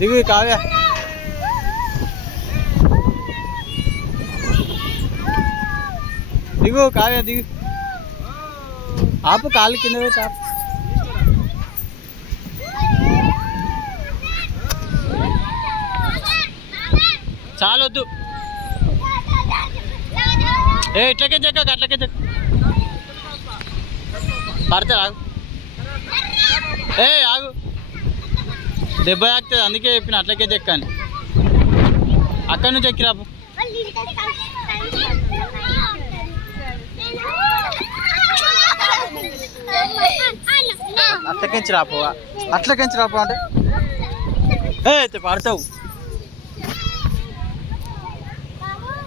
దిగు కావ్య. దిగు కావ్య దిగు. ఆపు కాలు కింద పెట్టి ఆపు. చాలొద్దు. ఇట్లకే చెక్క అట్లకే చెక్క పడతా. ఆగు ఆగు దెబ్బ తాకుతుంది. అందుకే చెప్పిన అట్లకే చెక్కని. అక్కడి నుంచి ఎక్కిరాపు. అట్లకెంచి రాపు. అట్లకెంచి రాపు అంటే పడతావు.